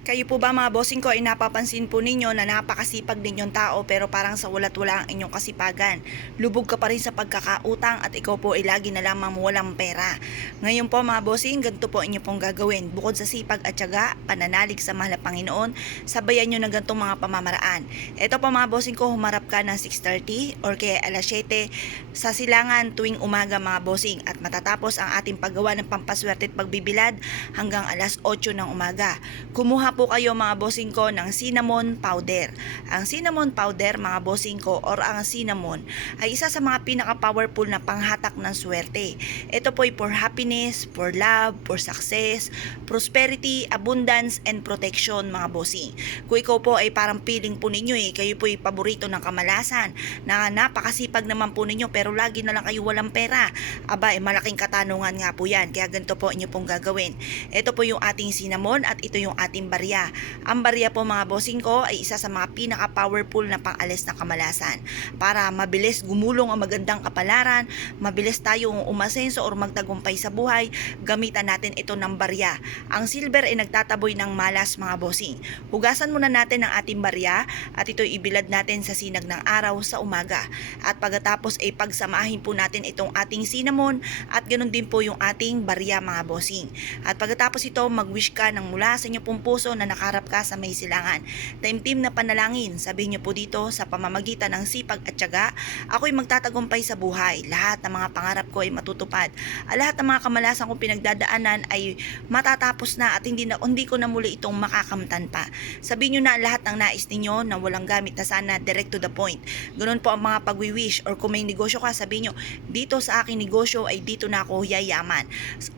Kayo po ba mga bossing ko ay napapansin po ninyo na napakasipag ninyong tao pero parang sa walat-wala ang inyong kasipagan. Lubog ka pa rin sa pagkakautang at ikaw po ay lagi na lamang walang pera. Ngayon po mga bossing, ganito po inyo pong gagawin. Bukod sa sipag at tiyaga, pananalig sa mahal na Panginoon, sabayan nyo ng ganitong mga pamamaraan. Ito po mga bossing ko, humarap ka ng 6:30 or kaya alas 7 sa silangan tuwing umaga mga bossing at matatapos ang ating paggawa ng pampaswerte at pagbibilad hanggang alas 8 ng umaga. Kumuha po kayo mga bossing ko ng cinnamon powder. Ang cinnamon powder mga bossing ko or ang cinnamon ay isa sa mga pinaka-powerful na panghatak ng swerte. Ito po ay for happiness, for love, for success, prosperity, abundance, and protection mga bossing. Kung ikaw po ay parang feeling po ninyo kayo po ay paborito ng kamalasan, na napakasipag naman po ninyo pero lagi na lang kayo walang pera. Aba, malaking katanungan nga po yan. Kaya ganito po inyo pong gagawin. Ito po yung ating cinnamon at ito yung ating barya. Ang barya po mga bossing ko ay isa sa mga pinaka-powerful na pang-alis ng kamalasan. Para mabilis gumulong ang magandang kapalaran, mabilis tayong umasenso or magtagumpay sa buhay, gamitan natin ito ng barya. Ang silver ay nagtataboy ng malas mga bossing. Hugasan muna natin ang ating barya at ito ibilad natin sa sinag ng araw sa umaga. At pagkatapos ay pagsamahin po natin itong ating cinnamon at ganoon din po yung ating barya mga bossing. At pagkatapos ito, mag-wish ka ng mula sa inyong pong puso na nakaharap ka sa may silangan. Taimtim na panalangin, sabihin niyo po dito sa pamamagitan ng sipag at tiyaga, ako'y magtatagumpay sa buhay. Lahat ng mga pangarap ko ay matutupad. Lahat ng mga kamalasan kong pinagdadaanan ay matatapos na at hindi ko na muli itong makakamtan pa. Sabihin niyo na lahat ng nais ninyo na walang gamit na sana direct to the point. Ganun po ang mga pag-wish or kung may negosyo ka, sabihin niyo, dito sa aking negosyo ay dito na ako yayaman.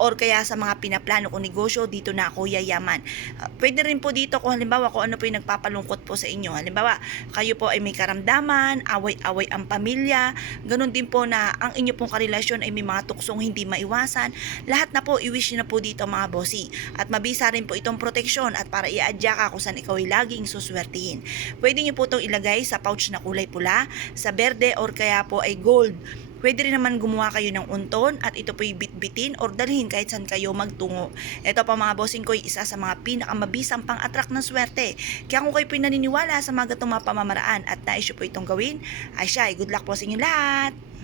Or kaya sa mga pinaplano kong negosyo, dito na ako yayaman. Pwede rin po dito kung halimbawa kung ano po yung nagpapalungkot po sa inyo. Halimbawa, kayo po ay may karamdaman, away-away ang pamilya, ganun din po na ang inyo pong karelasyon ay may mga tuksong hindi maiwasan. Lahat na po, i-wish na po dito mga bossing. At mabisa rin po itong proteksyon at para i-adya ka kung saan ikaw ay laging suswertihin. Pwede nyo po itong ilagay sa pouch na kulay pula, sa berde or kaya po ay gold. Pwede rin naman gumawa kayo ng unton at ito po'y bitbitin or dalhin kahit saan kayo magtungo. Ito pa mga bossing ko ay isa sa mga pinakamabisang pang-attract ng swerte. Kaya kung kayo po'y naniniwala sa mga gatong mga pamamaraan at nais nyo po itong gawin, ay siya, good luck po sa inyo lahat!